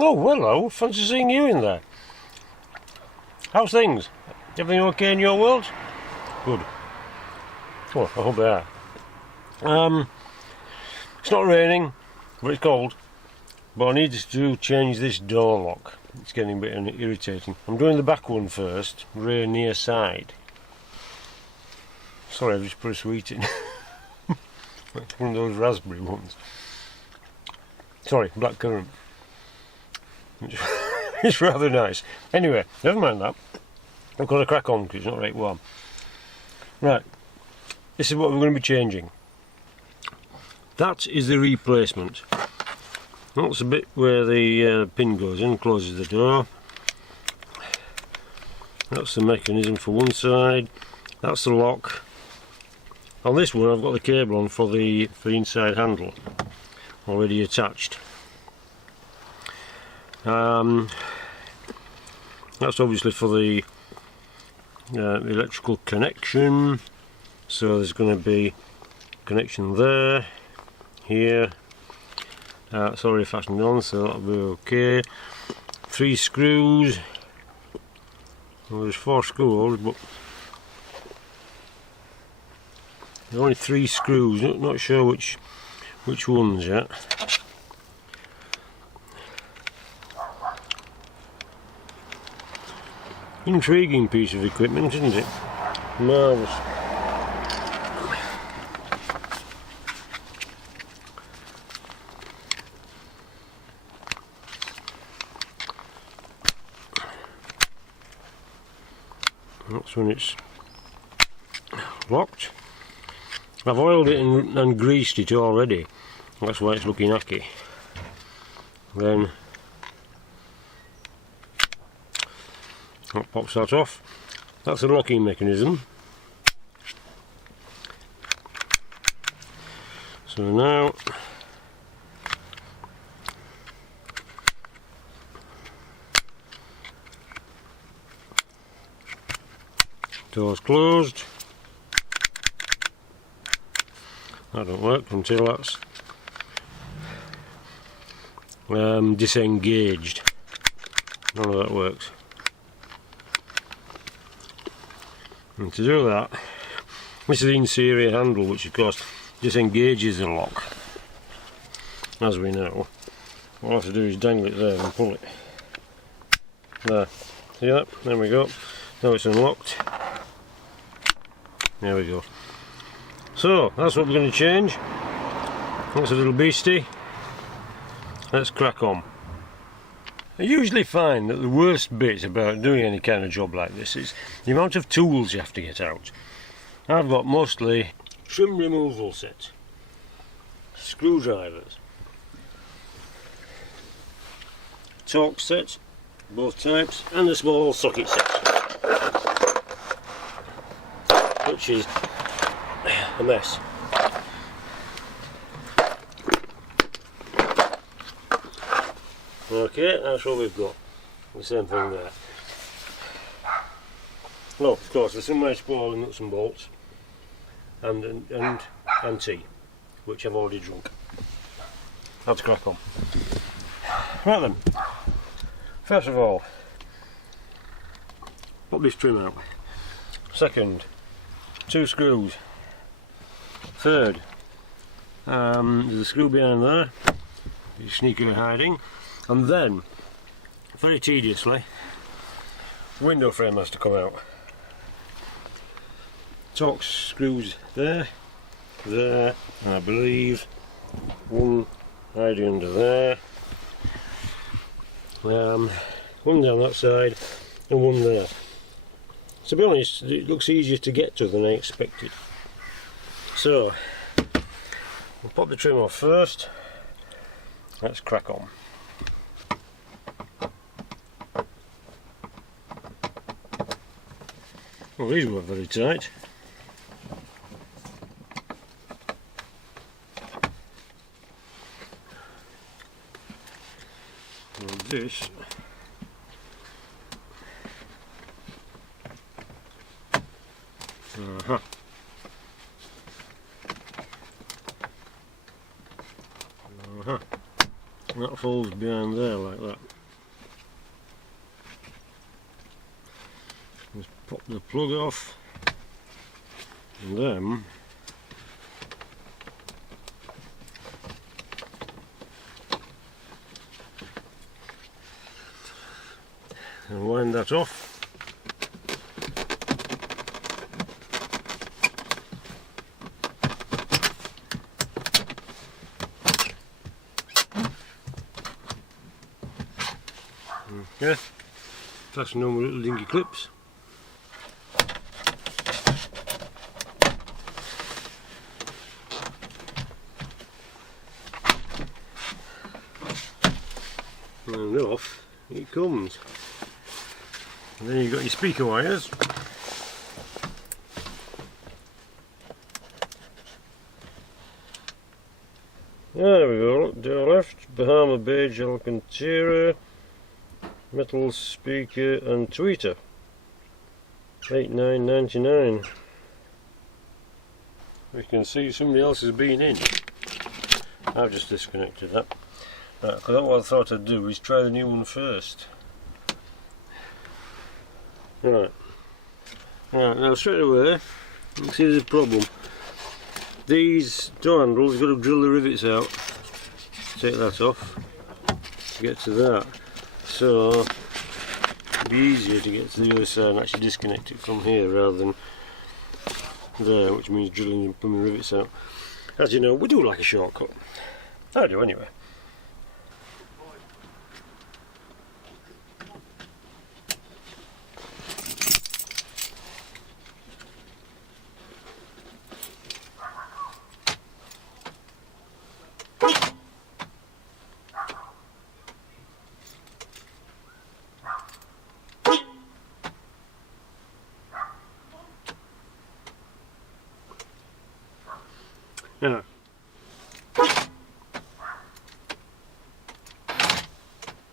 Oh, hello. Fancy seeing you in there. How's things? Everything okay in your world? Good. Well, I hope they are. It's not raining, but it's cold. But I need to change this door lock. It's getting a bit irritating. I'm doing the back one first, rear near side. Sorry, I've just put a sweet in. It's one of those raspberry ones. Sorry, blackcurrant. It's rather nice. Anyway, never mind that. I've got to crack on because it's not right warm. Right, this is what we're going to be changing. That is the replacement. That's the bit where the pin goes in, closes the door. That's the mechanism for one side. That's the lock. On this one I've got the cable on for the inside handle already attached. That's obviously for the electrical connection. So there's going to be connection there, here. It's already fastened on, so that'll be okay. 3 screws. Well, there's 4 screw holes, but there's only 3 screws. Not sure which ones yet. Intriguing piece of equipment, isn't it? Marvellous. That's when it's locked. I've oiled it and greased it already. That's why it's looking hacky. Then that pops that off. That's the locking mechanism. So now door's closed. That don't work until that's disengaged. None of that works. And to do that, this is the interior handle, which of course disengages the lock. As we know, what I have to do is dangle it there and pull it. There. See that? There we go. Now it's unlocked. There we go. So that's what we're going to change. That's a little beastie. Let's crack on. I usually find that the worst bit about doing any kind of job like this is the amount of tools you have to get out. I've got mostly trim removal set, screwdrivers, torque set, both types, and a small socket set, which is a mess. Okay, that's what we've got. The same thing there. Oh, of course, there's some nice spoil nuts and bolts, and tea, which I've already drunk. Let's crack on. Right then. First of all, put this trim out. Second, 2 screws. Third, there's a screw behind there, he's sneakily hiding, and then, very tediously, the window frame has to come out. Torque screws there, and I believe one hiding under there, one down that side, and one there. To be honest, it looks easier to get to than I expected. So, we'll pop the trim off first. Let's crack on. Well, these were very tight. And this that falls behind there like that. Just pop the plug off, and then and wind that off. Okay, fasten on with little dinky clips. And off it comes. And then you've got your speaker wires. There we go, to our left, Bahama Beige Alcantara, metal speaker and tweeter. $89.99. You can see somebody else has been in. I've just disconnected that. Because what I thought I'd do is try the new one first. Right. Now straight away, you can see there's a problem. These door handles, you've got to drill the rivets out. Take that off to get to that. So it'd be easier to get to the other side and actually disconnect it from here rather than there, which means drilling and pulling the rivets out. As you know, we do like a shortcut. I do anyway. Yeah.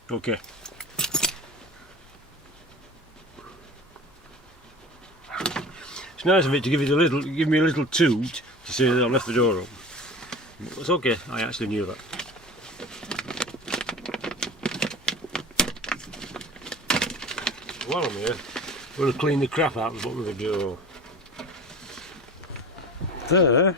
Okay. It's nice of it to give me a little toot to say that I left the door open. It's okay, I actually knew that. While I'm here, I'm going to clean the crap out of the bottom of the door. There.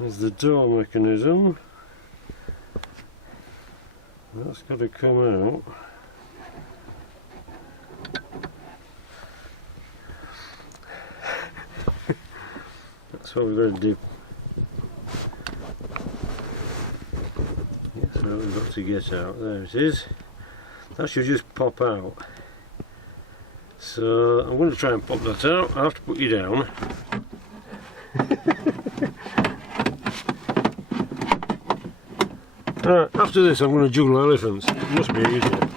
There's the door mechanism. That's got to come out. That's what we've got to do. That's what we've got to get out. There it is. That should just pop out. So I'm going to try and pop that out. I have to put you down. After this I'm going to juggle elephants. It must be easier.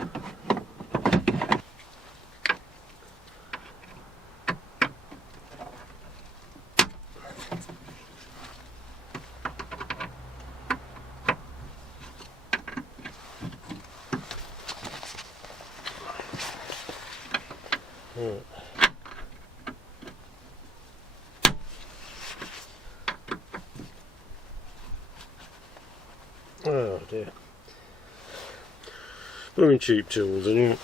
Right. Oh dear. Blooming cheap tools, anyway.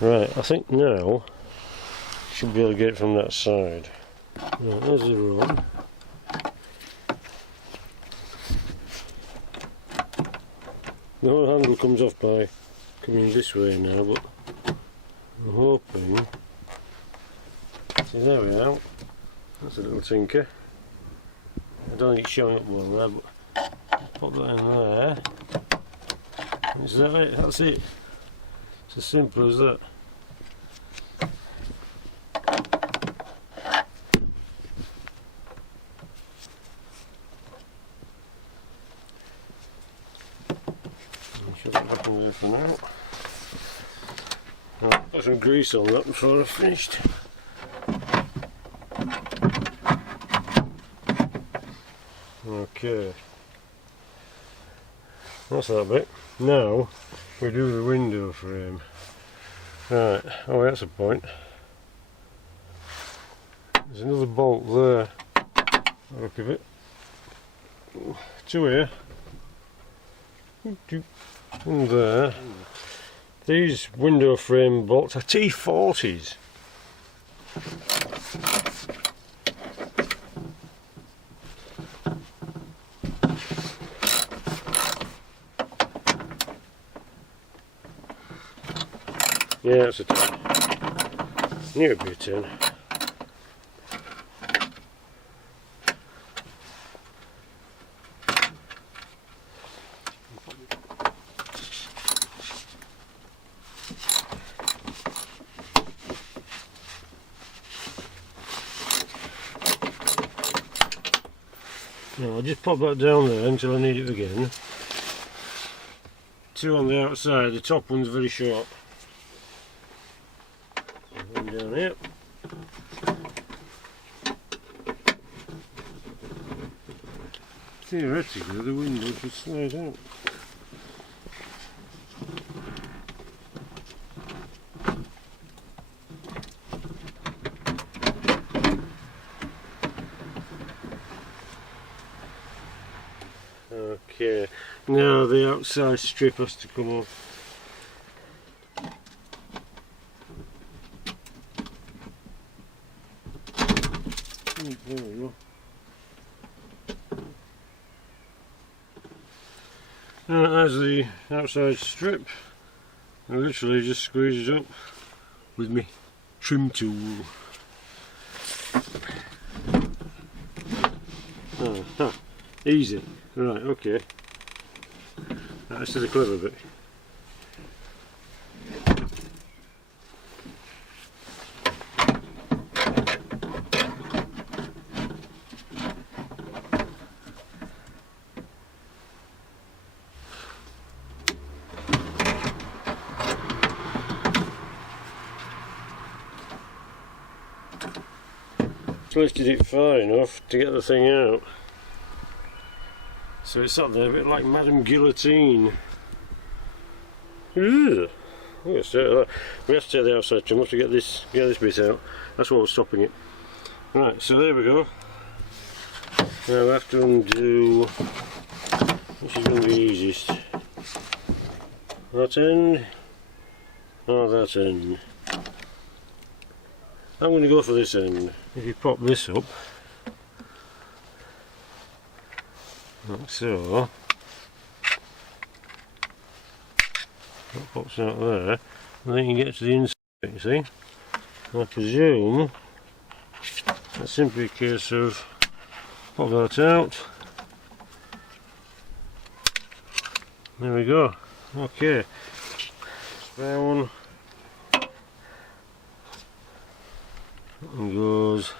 Right, I think now should be able to get it from that side. Right, there's the rod. The whole handle comes off by coming this way now, but I'm hoping. See, there we are. That's a little tinker. I don't think it's showing up well there, but pop that in there. Is that it? That's it. It's as simple as that. Shove it back in there for now. I'll put some grease on that before I've finished. Okay, that's that bit. Now we do the window frame. Right, oh that's a point. There's another bolt there. Look of it. Two here. And there. These window frame bolts are T40s. Yeah, that's a 10. Knew it'd be a 10. Now I'll just pop that down there until I need it again. Two on the outside, the top one's very short. One down here. Theoretically the window should slide out. Okay, now the outside strip has to come off. There we go. Right, there's the outside strip. I literally just squeeze it up with my trim tool. Easy. Right, okay. That's the clever bit. Lifted it far enough to get the thing out. So it's sat there a bit like Madame Guillotine. Ugh. We have to take the outside trim off to get this bit out. That's what was stopping it. Right, so there we go. Now we have to undo, which is going to be easiest. That end, or that end. I'm going to go for this end. If you pop this up, like so, that pops out there, and then you get to the inside, you see. I presume that's simply a case of pop that out. There we go. Okay, spare one. And goes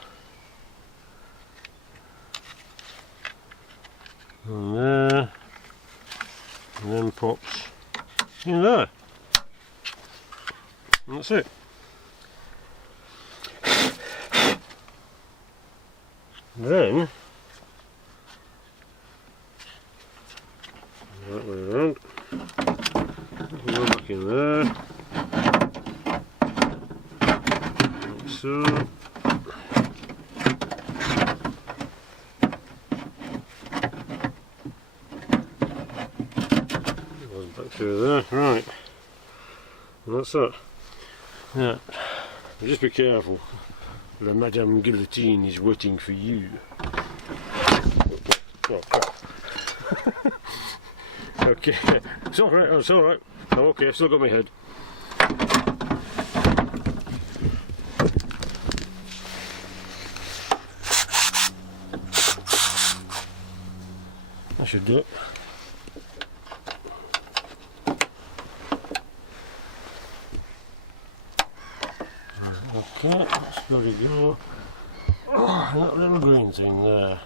on there, and then pops in there, and that's it. Then that way around, go back in there, like so. Back through there, right, and that's that. Yeah, just be careful, the Madame Guillotine is waiting for you. Oh crap. Okay, it's alright, it's alright. Oh, okay, I've still got my head. That should do it. Okay, that's got to go. Oh, that little green thing there.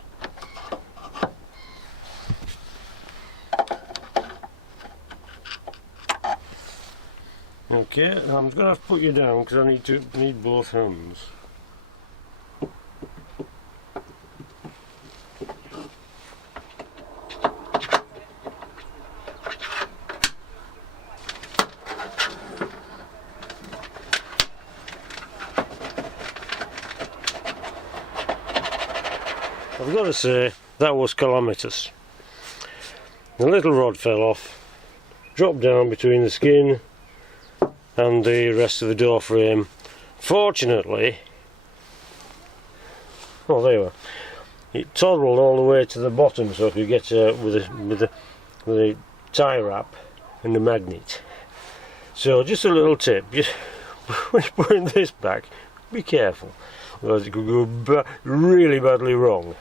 Okay, I'm going to have to put you down because I need both hands. I've got to say, that was calamitous. The little rod fell off, dropped down between the skin and the rest of the door frame. Fortunately, oh there you are, it toddled all the way to the bottom so I could get with a tie wrap and a magnet. So just a little tip, just when you're putting this back, be careful, otherwise it could go really badly wrong.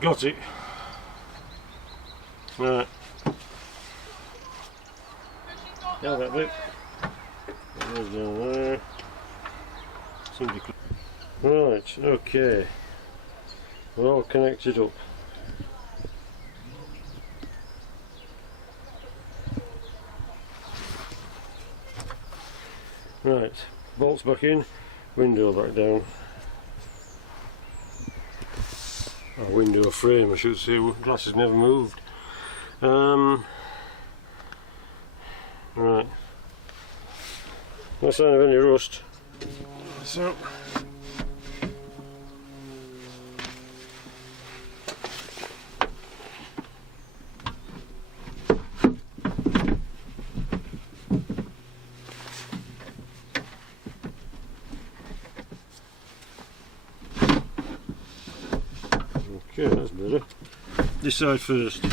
Got it. Right. Down that bit. Goes down there. Right, okay. We're all connected up. Right, bolts back in, window back down. Or window frame, I should say. Glass has never moved. Right. No sign of any rust. So. Okay, that's better. This side first.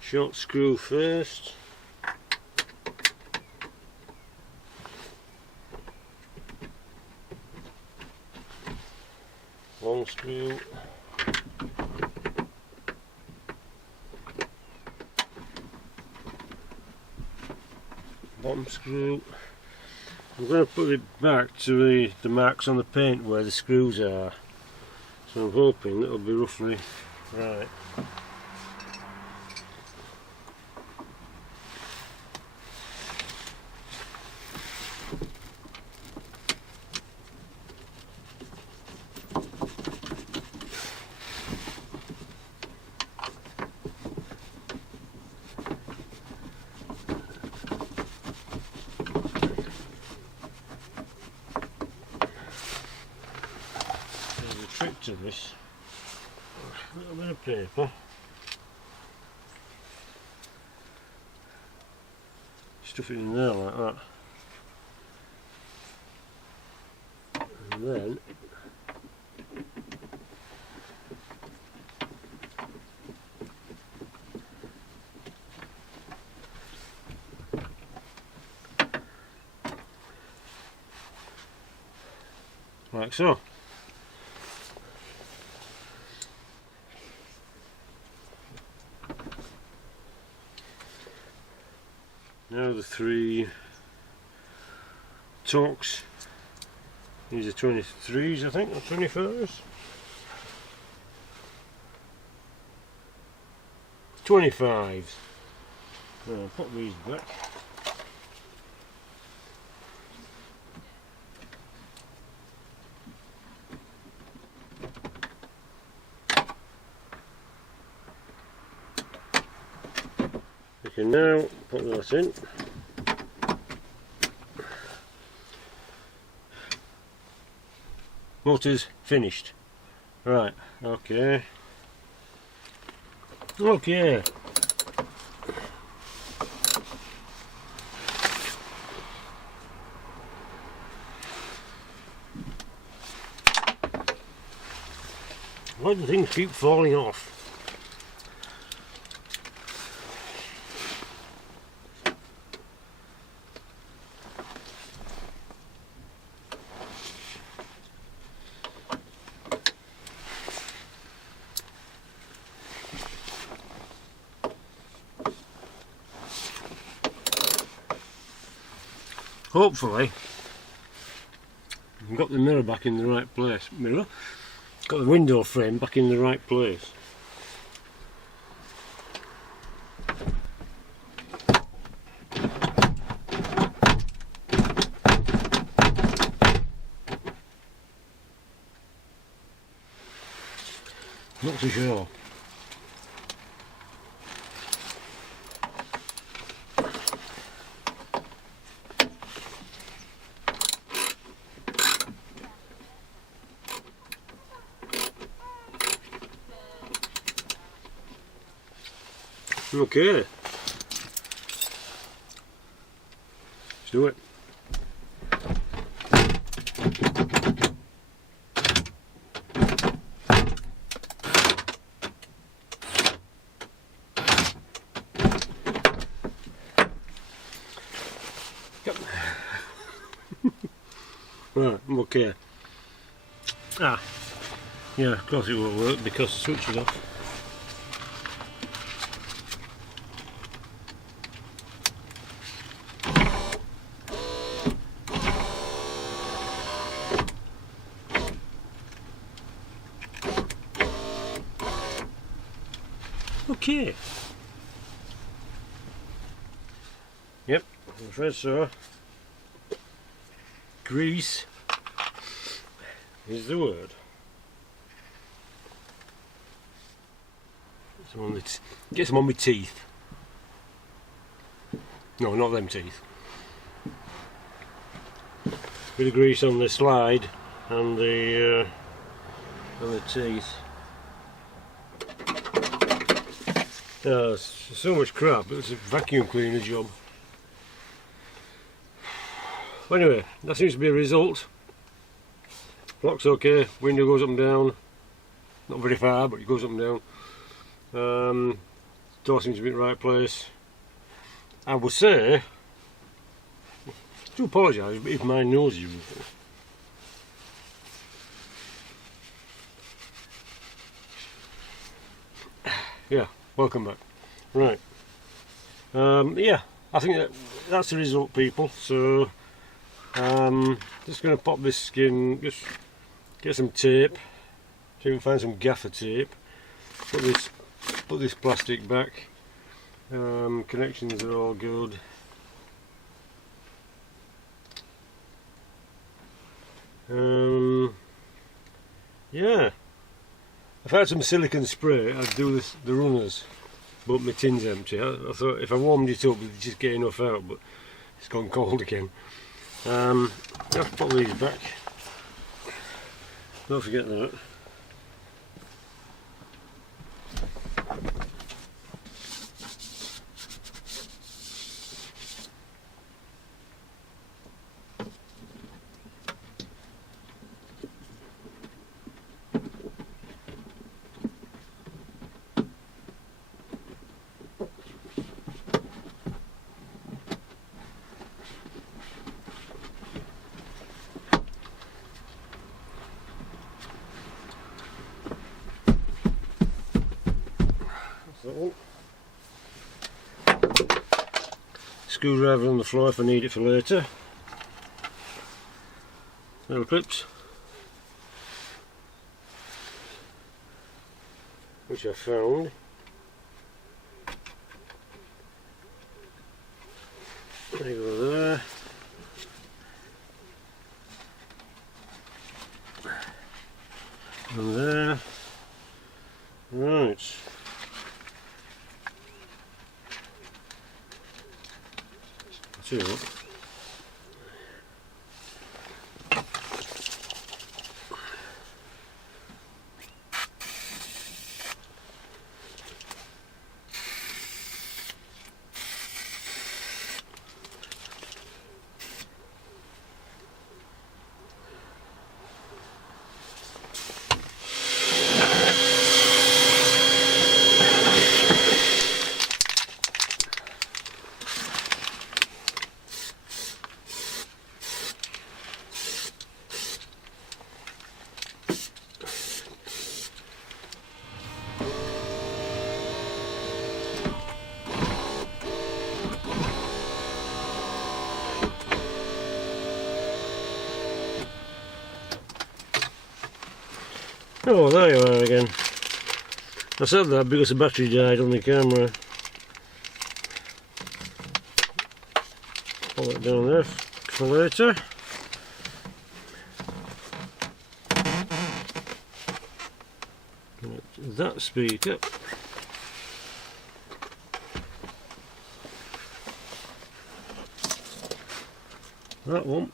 Short screw first. Long screw. Bottom screw. I'm going to put it back to the marks on the paint where the screws are. So I'm hoping that'll be roughly right. Trick to this, a little bit of paper, stuff it in there like that, and then like so. Now the three Torx, these are 23s I think, or 24s? 25s. I'll put these back. You can now put that in. Motor's finished. Right, okay. Okay. Why do things keep falling off? Hopefully, I've got the mirror back in the right place. Got the window frame back in the right place. not so sure. Okay, let's do it. Yep. Right, I'm okay. Ah, yeah, of course it won't work because the switch is off. Okay. Yep, I'm afraid so. Grease is the word. Get some on my teeth. No, not them teeth. Bit of grease on the slide and the teeth. There's so much crap, it's a vacuum cleaner job. Anyway, that seems to be a result. Lock's okay, window goes up and down. Not very far, but it goes up and down. Door seems to be in the right place. I would say, I do apologise if my nose is ruffled. Yeah, welcome back. Right. Yeah, I think that's the result, people. So, just going to pop this skin, just get some tape, see if we can find some gaffer tape. Put this plastic back. Connections are all good. Yeah, if I had some silicone spray, I'd do the runners, but my tin's empty. I thought if I warmed it up, it'd just get enough out, but it's gone cold again. I have to put these back. Don't forget that. Screwdriver on the floor if I need it for later. Little clips, which I found. They go there. And there. Right. See what? Oh, there you are again. I said that because the battery died on the camera. Pull it down there for later. that speaker. That one.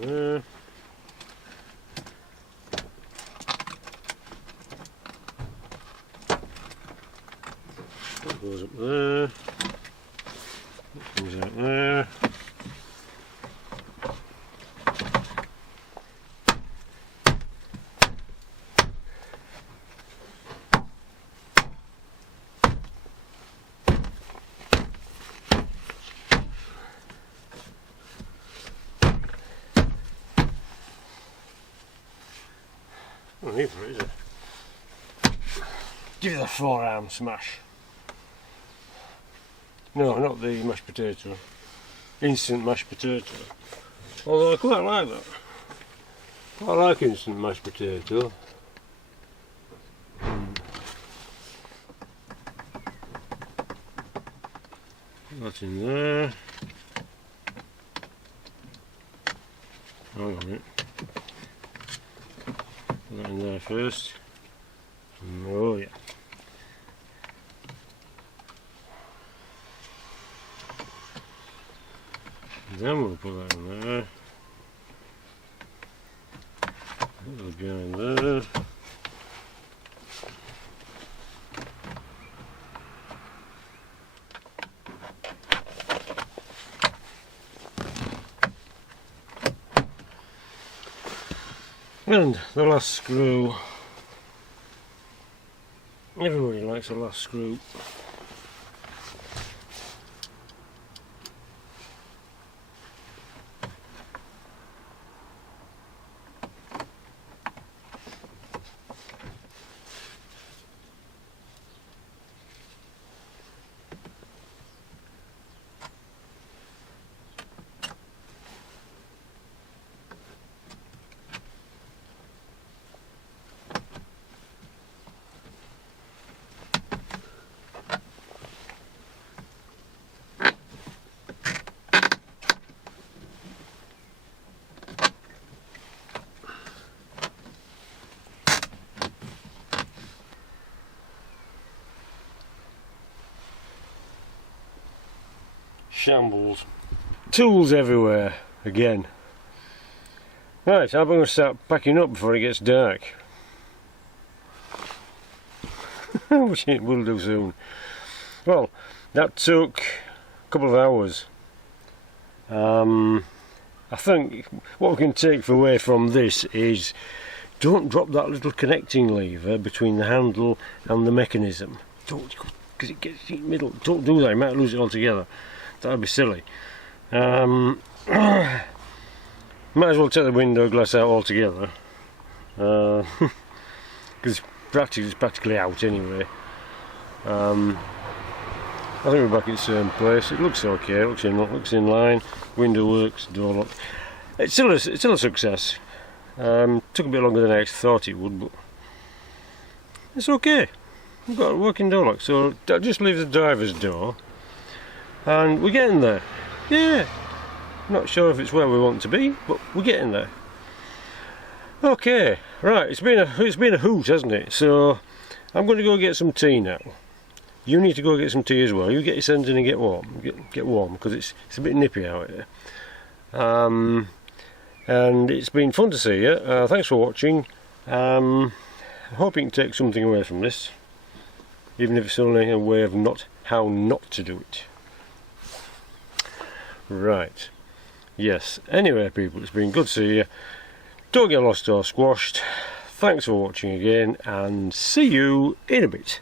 There. That goes up there. That comes out there. Oh, here for it, is it? Give it a forearm smash. No, not the mashed potato. Instant mashed potato. Although I quite like that. I like instant mashed potato. That's in there. Hang on a minute. Put that in there first. Oh yeah. Then we'll put that in there. That'll go in there. And the last screw. Everybody likes the last screw. Shambles. Tools everywhere again. Right, I'm going to start packing up before it gets dark. Which it will do soon. Well, that took a couple of hours. I think what we can take away from this is don't drop that little connecting lever between the handle and the mechanism. Don't, because it gets in the middle. Don't do that, you might lose it altogether. That'd be silly. Might as well take the window glass out altogether, because it's practically out anyway. I think we're back at the same place. It looks okay. Looks in line. Window works. Door lock. It's still a success. Took a bit longer than I thought it would, but it's okay. We've got a working door lock, so I'll just leave the driver's door. And we're getting there. Yeah. Not sure if it's where we want to be, but we're getting there. Okay, right, it's been a hoot, hasn't it? So I'm going to go get some tea now. You need to go get some tea as well. You get your sends in and get warm. Get warm, because it's a bit nippy out here. And it's been fun to see you. Thanks for watching. I hope you can take something away from this, even if it's only a way of how not to do it. Right, yes, anyway people, it's been good to see you. Don't get lost or squashed. Thanks for watching again, and see you in a bit.